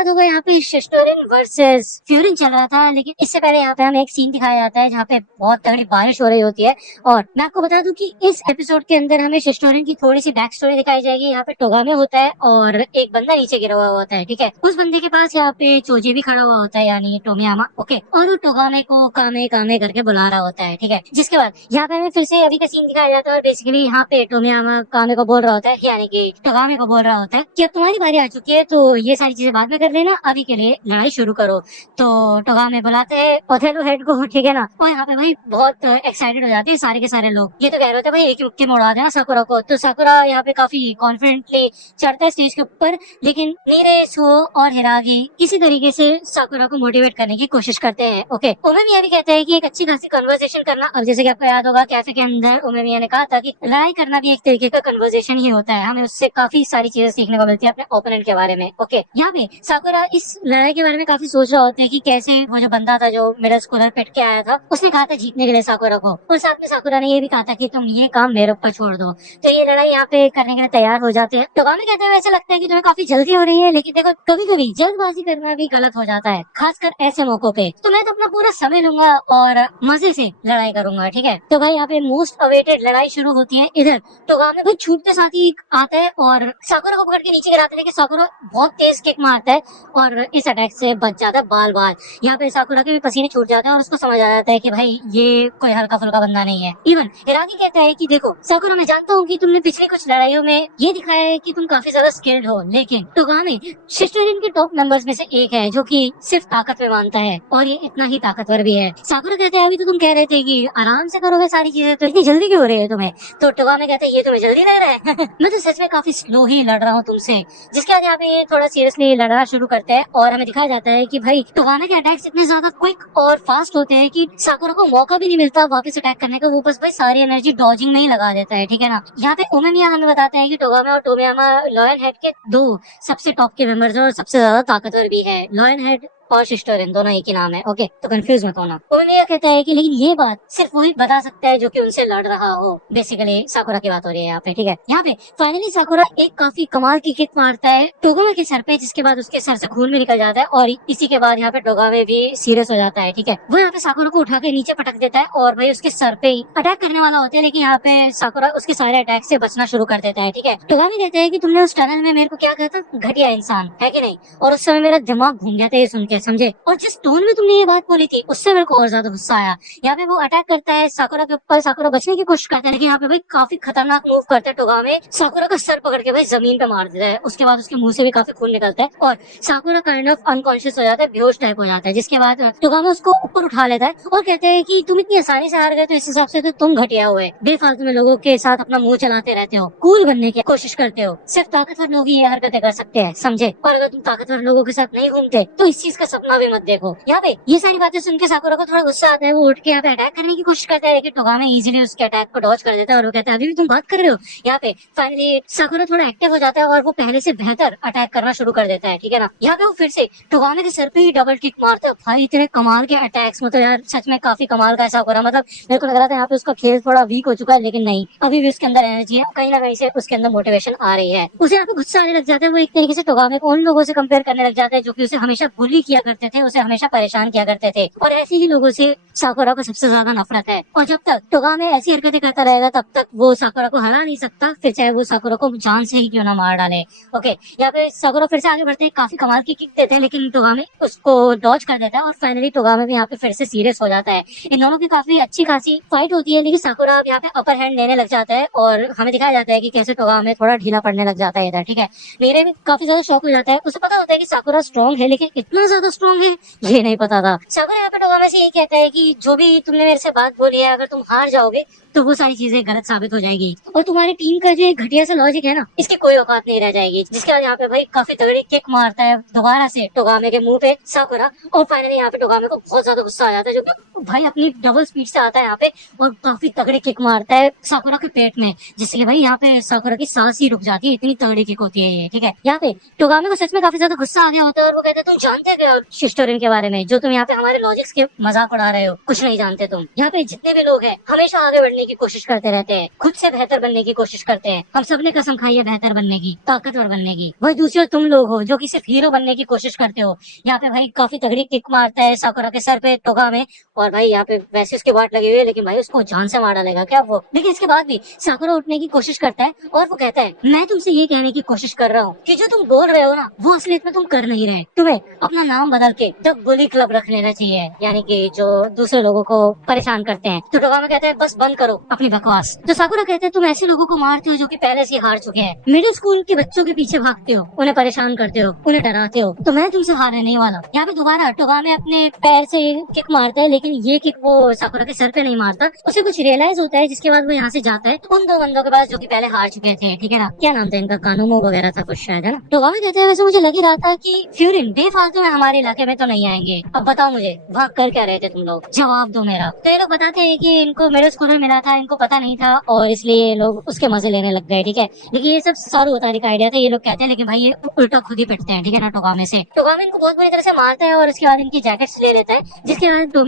याद होगा यहाँ पे शिस्टोरिन वर्सेस फ्यूरिन चल रहा था, लेकिन इससे पहले यहाँ पे हमें एक सीन दिखाया जाता है जहाँ पे बहुत तगड़ी बारिश हो रही होती है। और मैं आपको बता दूं कि इस एपिसोड के अंदर हमें शिस्टोरिन की थोड़ी सी बैक स्टोरी दिखाई जाएगी। यहाँ पे टोगामे होता है और एक बंदा नीचे गिरा हुआ होता है, ठीक है। उस बंदे के पास यहाँ पे चोजे भी खड़ा हुआ होता है, यानी टोमियामा, ओके। और वो टोगामे को कामे कामे करके बुला रहा होता है, ठीक है। जिसके बाद यहाँ पे हमें फिर से अभी का सीन दिखाया जाता है और बेसिकली यहाँ पे टोमियामा कामे को बोल रहा होता है, यानी कि टोगामे को बोल रहा होता है कि अब तुम्हारी बारी आ चुकी है, तो ये सारी चीजें बाद में कर लेना, अभी के लिए लड़ाई शुरू करो। तो टोगामे बुलाते हैं ओथेलो हेड को, ठीक है ना। और यहाँ पे भाई बहुत एक्साइटेड हो जाते हैं सारे के सारे लोग। ये तो कह रहे थे भाई एक मुक्के में उड़ा देना साकुरा को। तो साकुरा यहाँ पे काफी कॉन्फिडेंटली चढ़ता है स्टेज के ऊपर, लेकिन नीरे, सुओ और हिरागी किसी तरीके से साकुरा को मोटिवेट करने की कोशिश करते हैं, ओके। उमेमिया भी कहते हैं कि एक अच्छी खासी कन्वर्सेशन करना। अब जैसे कि आपको याद होगा कैफे के अंदर उमेमिया ने कहा था कि लड़ाई करना भी एक तरीके का कन्वर्सेशन ही होता है, हमें उससे काफी सारी चीजें सीखने को मिलती है अपने ओपोनेंट के बारे में, ओके। यहाँ पे साकुरा इस लड़ाई के बारे में काफी सोच रहा होता है कि कैसे वो जो बंदा था जो मिडिल स्कूलर पिट के आया था, उसने कहा था जीतने के लिए साकुरा को, और साथ में साकुरा ने ये भी कहा था कि तुम ये काम मेरे ऊपर छोड़ दो। तो ये लड़ाई यहाँ पे करने के लिए तैयार हो जाते हैं। टोगामे कहते हैं ऐसा लगता है कि तुम्हें काफी जल्दी हो रही है, लेकिन देखो कभी कभी जल्दबाजी करना भी गलत हो जाता है, खासकर ऐसे मौकों पे। तो मैं तो अपना पूरा समय लूंगा और मजे से लड़ाई करूंगा, ठीक है। तो भाई यहाँ पे मोस्ट अवेटेड लड़ाई शुरू होती है। इधर टोगामे भाई छूटते साथ ही आता है और साकुरा को पकड़ के नीचे गिराते हैं, लेकिन साकुरा बहुत तेज किक मारता है और इस अटैक से बच जाता है बाल बाल। यहाँ पे साकुरा के भी पसीने छूट जाते हैं और उसको समझ आ जाता है कि भाई ये कोई हल्का फुल्का बंदा नहीं है। इवन हिरागी कहता है कि देखो साकुरा, मैं जानता हूँ कि तुमने पिछली कुछ लड़ाइयों में ये दिखाया है कि तुम काफी ज्यादा स्किल्ड हो, लेकिन टोगामे शिस्टोरिन के टॉप मेंबर्स में से एक है जो कि सिर्फ ताकत में मानता है, और ये इतना ही ताकतवर भी है। साकुरा कहते हैं अभी तो तुम कह रहे थे कि आराम से करोगे सारी चीजें, तो इतनी जल्दी क्यों हो रही है तुम्हें? तो टोगामे कहते हैं ये तुम्हें जल्दी लग रहा है मैं तो सच में काफी स्लो ही लड़ रहा हूँ तुमसे। जिसके बाद यहाँ पे ये थोड़ा सीरियसली लड़ना शुरू करते हैं और हमें दिखाया जाता है कि भाई टोगामे के अटैक्स इतने ज्यादा क्विक और फास्ट होते हैं कि साकुरा को मौका भी नहीं मिलता वापस अटैक करने का, वो बस भाई सारी एनर्जी डॉजिंग में ही लगा देता है, ठीक है ना। यहाँ पे उमेमिया हमें बताते हैं कि टोगामे और टोमियामा लॉयन हेड के दो सबसे टॉप के मेंबर्स हैं और सबसे ज्यादा ताकतवर भी है। लॉयन हेड और शिस्टोरिन दोनों एक ही नाम है, ओके। तो कंफ्यूज मत होना। उमेमिया कहता है कि लेकिन ये बात सिर्फ वही बता सकता है जो कि उनसे लड़ रहा हो। बेसिकली साकुरा की बात हो रही है यहाँ पे, ठीक है। यहाँ पे फाइनली साकुरा एक काफी कमाल की किक मारता है टोगामे के सर पे, जिसके बाद उसके सर से खून भी निकल जाता है और इसी के बाद यहाँ पे टोगामे भी सीरियस हो जाता है, ठीक है। वो यहाँ पे साकुरा को उठा के नीचे पटक देता है और भाई उसके सर पे अटैक करने वाला होता है, लेकिन यहाँ पे साकुरा उसके सारे अटैक से बचना शुरू कर देता है, ठीक है। टोगामे कहते हैं कि तुमने उस टनल में मेरे को क्या कहा था, घटिया इंसान, है कि नहीं? और उस समय मेरा दिमाग घूम गया था ये सुन के, समझे। और जिस टोन में तुमने ये बात बोली थी उससे मेरे को और ज्यादा गुस्सा आया। यहाँ पे वो अटैक करता है साकुरा के ऊपर, साकुरा बचने की कोशिश करता है, लेकिन यहाँ पे भाई काफी खतरनाक मूव करता है टोगामे, साकुरा का सर पकड़ के भाई जमीन पे मार देता है। उसके बाद उसके मुंह से भी काफी खून निकलता है और साकुरा काइंड ऑफ अनकॉन्शियस हो जाता है, बेहोश टाइप हो जाता है। जिसके बाद टोगामे उसको ऊपर उठा लेता है और कहते हैं कि तुम इतनी आसानी से हार गए तो इस हिसाब से तो तुम घटिया हुए, बेफालतू में लोगों के साथ अपना मुंह चलाते रहते हो, कूल बनने की कोशिश करते हो, सिर्फ ताकतवर लोग ही ये हरकतें कर सकते हैं, समझे। और अगर तुम ताकतवर लोगों के साथ नहीं घूमते तो इस चीज का सपना भी मत देखो। यहाँ पे ये सारी बातें सुन के साकुरा को थोड़ा गुस्सा आता है, वो उठ के यहाँ पे अटैक करने की कोशिश करता है, लेकिन टोगामे इजीली उसके अटैक को डॉज कर देता है और वो कहता है अभी भी तुम बात कर रहे हो। यहाँ पे फाइनली साकुरा थोड़ा एक्टिव हो जाता है और वो पहले से बेहतर अटैक करना शुरू कर देता है, ठीक है ना। यहाँ पे वो फिर से टोगामे के सर पे ही डबल किक मारता है। भाई इतने कमाल के अटैक्स, मतलब यार सच में काफी कमाल का साकुरा, मतलब मेरे को लग रहा था यहाँ पे उसका खेल थोड़ा वीक हो चुका है, लेकिन नहीं, अभी भी उसके अंदर एनर्जी है, कहीं ना कहीं से उसके अंदर मोटिवेशन आ रही है। उसे यहाँ पे गुस्सा आने लग जाता है, वो एक तरीके से टोगामे को उन लोगों से कंपेयर करने लग जाता है जो कि उसे हमेशा बुली किया करते थे, उसे हमेशा परेशान किया करते थे, और ऐसे ही लोगों से साकुरा को सबसे ज्यादा नफरत है। और जब तक टोगामे ऐसी हरकतें करता रहेगा तब तक वो साकुरा को हरा नहीं सकता, फिर चाहे वो साकुरा को जान से ही क्यों ना मार डाले, ओके। यहाँ पे साकुरा फिर से आगे बढ़ते हैं, काफी कमाल की किक देते हैं, लेकिन टोगामे उसको डॉज कर देता है और फाइनली टोगामे भी यहाँ पे फिर से सीरियस हो जाता है। इन दोनों की काफी अच्छी खासी फाइट होती है, लेकिन साकुरा यहाँ पे अपर हैंड लेने लग जाता है और हमें दिखाया जाता है कि कैसे टोगामे थोड़ा ढीला पड़ने लग जाता है इधर, ठीक है। मेरे भी काफी ज्यादा शौक हो जाता है, उसे पता होता है कि साकुरा स्ट्रॉन्ग है, लेकिन इतना ज्यादा स्ट्रॉन्ग है ये नहीं पता था। साकुरा यहाँ पे टोगामे से यही कहता है कि जो भी तुमने मेरे से बात बोली है, अगर तुम हार जाओगे तो वो सारी चीजें गलत साबित हो जाएगी और तुम्हारी टीम का जो एक घटिया सा लॉजिक है ना, इसकी कोई औकात नहीं रह जाएगी। जिसके बाद यहाँ पे भाई काफी तगड़ी किक मारता है दोबारा से टोगामे के मुंह पे साकुरा, और फाइनली यहाँ पे टोगामे को बहुत ज्यादा गुस्सा आ जाता है, जो कि भाई अपनी डबल स्पीड से आता है यहाँ पे और काफी तगड़ी किक मारता है साकुरा के पेट में, जिससे कि भाई यहाँ पे साकुरा की सांस ही रुक जाती है, इतनी तगड़ी किक होती है ये, ठीक है। यहाँ पे टोगामे को सच में काफी ज्यादा गुस्सा आ गया होता है और वो कहते हैं तुम जानते क्या शिस्टोरिन के बारे में, जो तुम यहाँ पे हमारे लॉजिक्स के मजाक उड़ा रहे हो, कुछ नहीं जानते तुम। यहाँ पे जितने भी लोग हैं हमेशा आगे बढ़ने बनने की कोशिश करते रहते हैं, खुद से बेहतर बनने की कोशिश करते हैं। हम सबने कसम खाई है बेहतर बनने की, ताकतवर बनने की। वही दूसरे तुम लोग हो जो कि सिर्फ हीरो बनने की कोशिश करते हो। यहाँ पे भाई काफी तगड़ी किक मारता है साकुरा के सर पे टोगा में, और भाई यहाँ पे वैसे उसके वाट लगी हुई है, लेकिन भाई उसको जान से मार डालेगा क्या वो। लेकिन इसके बाद भी साकुरा उठने की कोशिश करता है और वो कहता है मैं तुमसे ये कहने की कोशिश कर रहा हूँ कि जो तुम बोल रहे हो ना वो असलियत में तुम कर नहीं रहे। तुम्हें अपना नाम बदल के द बुली क्लब रख लेना चाहिए, यानी कि जो दूसरे लोगों को परेशान करते हैं। तो टोगामे कहते हैं बस बंद करो अपनी बकवास। तो साकुरा कहते हैं तुम ऐसे लोगों को मारते हो जो कि पहले से हार चुके हैं, मिडिल स्कूल के बच्चों के पीछे भागते हो, उन्हें परेशान करते हो, उन्हें डराते हो, तो मैं तुमसे हारने नहीं वाला। यहाँ पे दोबारा टोगामे अपने पैर से किक मारता है, लेकिन ये किक वो साकुरा के सर पे नहीं मारता। उसे कुछ रियलाइज होता है, जिसके बाद वो यहाँ से जाता है उन दो बंदों के पास जो कि पहले हार चुके थे, ठीक है ना। क्या नाम था इनका, कानूमो वगैरह था कुछ शायद, है ना। टोगामे कहते हैं वैसे मुझे लग ही रहा था कि फ्यूरिन बेफालतू में हमारे इलाके में तो नहीं आएंगे, अब बताओ मुझे भाग कर क्या रहे थे तुम लोग, जवाब दो मेरा। तो ये लोग बताते हैं कि इनको मिडिल स्कूल में मिला था, इनको पता नहीं था और इसलिए ये लोग उसके मजे लेने लग गए, ठीक है। लेकिन ये सब सारू बताने का आइडिया था, ये लोग कहते हैं, लेकिन भाई ये उल्टा खुद ही पिटते हैं, ठीक है ना, टोगामे से। टोगामे इनको बहुत बुरी तरह से मारता है और उसके बाद इनकी जैकेट्स ले लेता है, जिसके बाद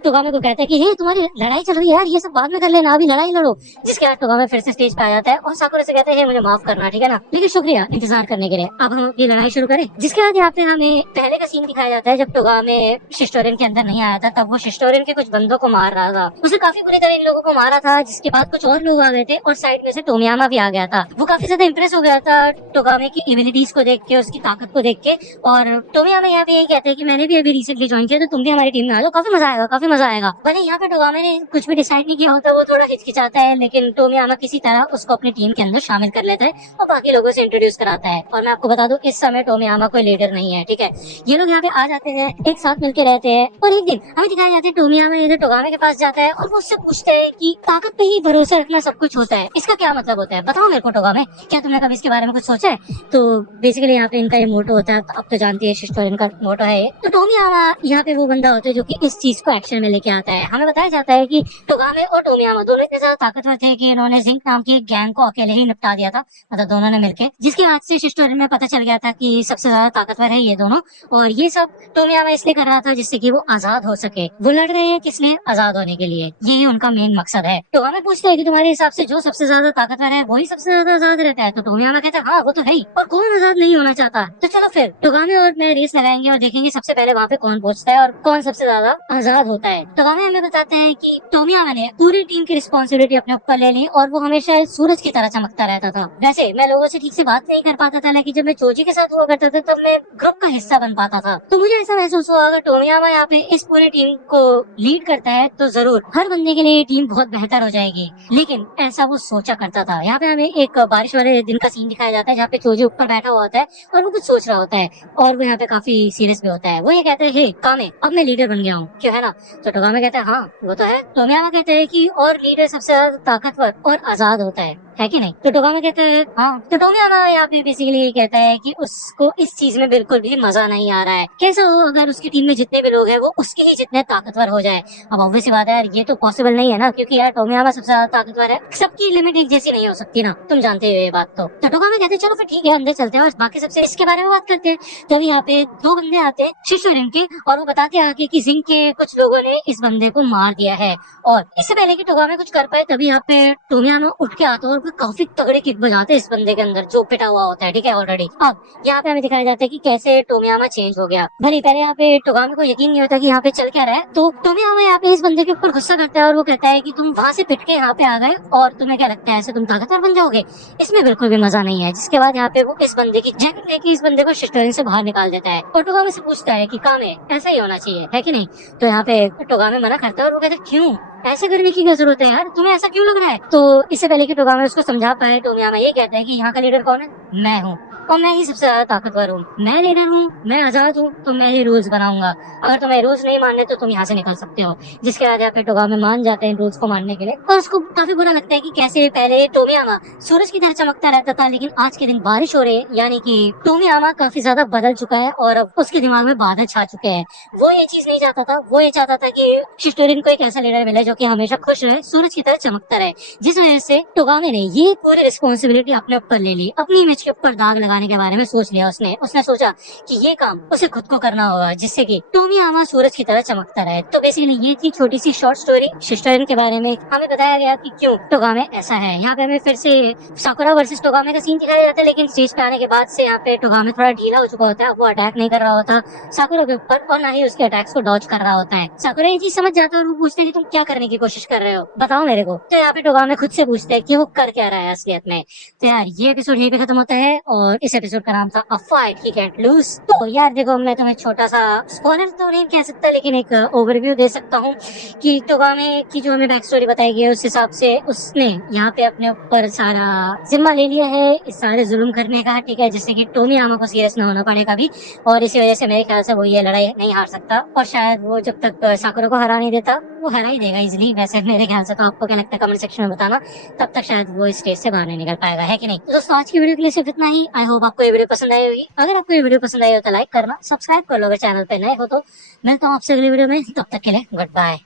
टोगामे को कहता है कि हे तुम्हारी लड़ाई चल रही है यार, ये सब बाद में कर लेना, अभी लड़ाई लड़ो। जिसके बाद टोगामे फिर से स्टेज पे आ जाता है और साकुरा से कहते हैं मुझे माफ करना, ठीक है ना, लेकिन शुक्रिया इंतजार करने के लिए, अब हम अपनी लड़ाई शुरू करें। जिसके बाद यहाँ पे हमें पहले का सीन दिखाया जाता है जब टोगामे शिस्टोरियन के अंदर नहीं आया था, तब वो शिस्टोरियन के कुछ बंदों को मार रहा था। उसने काफी बुरी तरह इन लोगों को मारा था, जिसके बाद कुछ और लोग आ गए थे और साइड में से टोमियामा भी आ गया था। वो काफी ज्यादा इंप्रेस हो गया था टोगामे की एबिलिटीज को देख के, उसकी ताकत को देख के। और टोमियामा यहाँ पे यही कहते हैं कि मैंने भी अभी रिसेंटली ज्वाइन किया, तो तुम भी हमारी टीम में आ जाओ, काफी मजा आएगा, काफी मजा आएगा। भले यहाँ पे टोगामे ने कुछ भी डिसाइड नहीं किया होता, वो थोड़ा हिचकिचाता है, लेकिन टोमियामा किसी तरह उसको अपनी टीम के अंदर शामिल कर लेता है और बाकी लोगों से इंट्रोड्यूस कराता है। और मैं आपको बता दूं इस समय टोमियामा कोई लीडर नहीं है, ठीक है। ये लोग यहाँ पे आ जाते हैं, एक साथ मिलके रहते हैं और एक दिन हमें दिखाया जाता है टोमियामा इधर टोगामे के पास जाता है और वो उससे पूछते हैं कि ताकत पे ही भरोसा रखना सब कुछ होता है, इसका क्या मतलब होता है, बताओ मेरे को टोगामे, क्या तुमने कभी इसके बारे में कुछ सोचा है। तो बेसिकली यहाँ पे इनका ये मोटो होता है, अब तो जानती है शिस्टोरियन का मोटो है ये। तो टोमियामा यहाँ पे वो बंदा होता है जो कि इस चीज को एक्शन में लेके आता है। हमें बताया जाता है कि टोगामे और टोमियामा दोनों इतने ज्यादा ताकतवर थे कि इन्होंने जिंक नाम की गैंग को अकेले ही निपटा दिया था, मतलब दोनों ने मिलके, जिसके बाद से शिस्टोरियन में पता चल गया था कि सबसे ज्यादा ताकतवर है ये दोनों। और ये सब टोमियामा इसलिए कर रहा था जिससे कि वो आजाद हो सके। वो लड़ रहे हैं किस लिए, आजाद होने के लिए, यही उनका मेन मकसद है। टोगामे पूछते हैं कि तुम्हारे हिसाब से जो सबसे ज्यादा ताकतवर है वही सबसे ज्यादा आजाद रहता है। तो टोमियामा कहता है हाँ वो तो है ही, और कौन आजाद नहीं होना चाहता। तो चलो फिर टोगामे और मैं रेस लगाएंगे और देखेंगे सबसे पहले वहाँ पे कौन पहुंचता है और कौन सबसे ज्यादा आजाद होता है। टोगामे हमें बताते हैं कि टोमियामा ने पूरी टीम की रिस्पॉन्सिबिलिटी अपने ऊपर ले ली और वो हमेशा सूरज की तरह चमकता रहता था। वैसे मैं लोगों से ठीक से बात नहीं कर पाता था, लेकिन जब मैं चोजी के साथ हुआ करता था तब मैं ग्रुप का हिस्सा बन पाता था। तो मुझे ऐसा महसूस हुआ अगर टोमियामा यहाँ पे इस पूरी टीम को लीड करता है तो जरूर हर बंदे के लिए ये टीम बहुत बेहतर हो जाएगी। लेकिन ऐसा वो सोचा करता था। यहाँ पे हमें एक बारिश वाले दिन का सीन दिखाया जाता है जहाँ पे चोजी ऊपर बैठा हुआ होता है और वो कुछ सोच रहा होता है और वो यहाँ पे काफी सीरियस भी होता है। वो ये कहते हैं हे कामे, अब मैं लीडर बन गया हूँ, क्यों है ना। तो टोगामे कहता है हाँ वो तो है। टोमियामा कहते हैं कि और लीडर सबसे ज्यादा ताकतवर और आजाद होता है कि नहीं। तो टोगामे कहते हैं हाँ। तो टोमियामा यहाँ पे बेसिकली ये कहता है कि उसको इस चीज में बिल्कुल भी मजा नहीं आ रहा है। कैसा हो अगर उसकी टीम में जितने भी लोग हैं वो उसके ही जितने ताकतवर हो जाए। अब ऑब्वियस बात है यार, ये तो पॉसिबल नहीं है ना, क्योंकि यार टोमियामा सबसे ज्यादा ताकतवर है, सबकी लिमिट एक जैसी नहीं हो सकती ना, तुम जानते हो ये बात। तो टोगामे कहते हैं चलो फिर ठीक है अंदर चलते हैं और बाकी सबसे इसके बारे में बात करते हैं। तभी यहाँ पे दो बंदे आते हैं शिशोरिन के और वो बताते हैं आगे कि जिंक के कुछ लोगों ने इस बंदे को मार दिया है। और इससे पहले कि टोगामे कुछ कर पाए तभी यहाँ पे टोमियामा उठ के आता है और काफी तगड़े किक बजाते हैं इस बंदे के अंदर जो पिटा हुआ होता है, ठीक है ऑलरेडी। अब यहाँ पे हमें दिखाया जाता है कि कैसे टोमियामा चेंज हो गया। भले पहले यहाँ पे टोगामे को यकीन नहीं होता कि यहाँ पे चल क्या रहा है, तो टोमियामा यहाँ पे इस बंदे के ऊपर गुस्सा करता है और वो कहता है कि तुम वहां से पिट के यहाँ पे आ गए और तुम्हें क्या लगता है ऐसे तुम ताकतवर बन जाओगे, इसमें बिल्कुल भी मजा नहीं है। जिसके बाद यहाँ पे वो इस बंदे की जैकेट लेके इस बंदे को शिस्टोरिन से बाहर निकाल देता है और टोगामे से पूछता है कि काम है ऐसा ही होना चाहिए है कि नहीं। तो यहाँ पे टोगामे मना करता है और वो कहता है क्यों, ऐसे करने की क्या जरूरत है यार, तुम्हें ऐसा क्यों लग रहा है। तो इससे पहले कि टोगामे उसको समझा पाए टोमियामा ये कहता है कि यहाँ का लीडर कौन है, मैं हूँ और मैं ही सबसे ज्यादा ताकतवर हूँ, मैं लीडर हूँ, मैं आजाद हूँ, तो मैं ही रूल्स बनाऊंगा, अगर तुम्हें रूल्स नहीं मानने तो तुम यहाँ से निकल सकते हो। जिसके बाद यहाँ पे टोगामे मान जाते हैं रूल्स को मानने के लिए और उसको काफी बुरा लगता है कि कैसे पहले टोमियामा सूरज की तरह चमकता रहता था, लेकिन आज के दिन बारिश हो रही है, यानी कि टोमियामा काफी ज्यादा बदल चुका है और अब उसके दिमाग में बादल छा चुके हैं। वो ये चीज नहीं चाहता था, वो ये चाहता था कि शिस्टोरिन को एक ऐसा लीडर मिले जो कि हमेशा खुश रहे, सूरज की तरह चमकता रहे। जिस वजह से टोगामे ने ये पूरी रिस्पॉन्सिबिलिटी अपने ऊपर ले ली, अपनी इमेज के ऊपर दाग लगाने के बारे में सोच लिया। उसने सोचा कि ये काम उसे खुद को करना होगा, जिससे कि टोमियामा सूरज की तरह चमकता रहे। तो बेसिकली ये थी छोटी सी शॉर्ट स्टोरी शिस्टोरिन के बारे में। हमें बताया गया कि क्यों टोगामे ऐसा है। यहाँ पे हमें फिर से साकुरा वर्सेस टोगामे का सीन दिखाया जाता है, लेकिन स्टेज पे आने के बाद से यहाँ पे टोगामे थोड़ा ढीला हो चुका होता है। वो अटैक नहीं कर रहा होता साकुरा के ऊपर, और ना ही उसके अटैक्स को डॉज कर रहा होता है। साकुरा ये चीज समझ जाता है और वो पूछते हैं कि तुम क्या करने की कोशिश कर रहे हो, बताओ मेरे को। तो यहाँ पे टोगामे खुद से पूछते हैं कि वो कर क्या रहा है असलियत में। तो यार ये एपिसोड यहीं पे खत्म होता है, और इस एपिसोड का नाम था a fight he can't lose. तो यार देखो, मैं तुम्हें छोटा सा स्पॉइलर तो नहीं कह सकता, लेकिन एक ओवरव्यू दे सकता हूँ कि टोगामे की जो हमें बैक स्टोरी बताई गई है, उस हिसाब से उसने यहाँ पे अपने ऊपर सारा जिम्मा ले लिया है इस सारे जुल्म करने का, ठीक है, जिससे कि टोमियामा को सीरियस न होना पड़ेगा भी। और इसी वजह से मेरे ख्याल से वो ये लड़ाई नहीं हार सकता, और शायद वो जब तक साकुरा को हरा नहीं देता वो हरा ही देगा इजिली। वैसे मेरे ख्याल से तो आपको क्या लगता है कमेंट सेक्शन में बताना, तब तक शायद वो स्टेज से बाहर नहीं निकल पाएगा, है कि नहीं। तो दोस्तों आज की वीडियो के लिए सिर्फ इतना ही। आई होप आपको ये वीडियो पसंद आई होगी। अगर आपको ये वीडियो पसंद आई हो तो लाइक करना, सब्सक्राइब कर लो अगर चैनल पे नए हो तो। मिलता हूँ आपसे अगली वीडियो में, तब तक के लिए गुड बाय।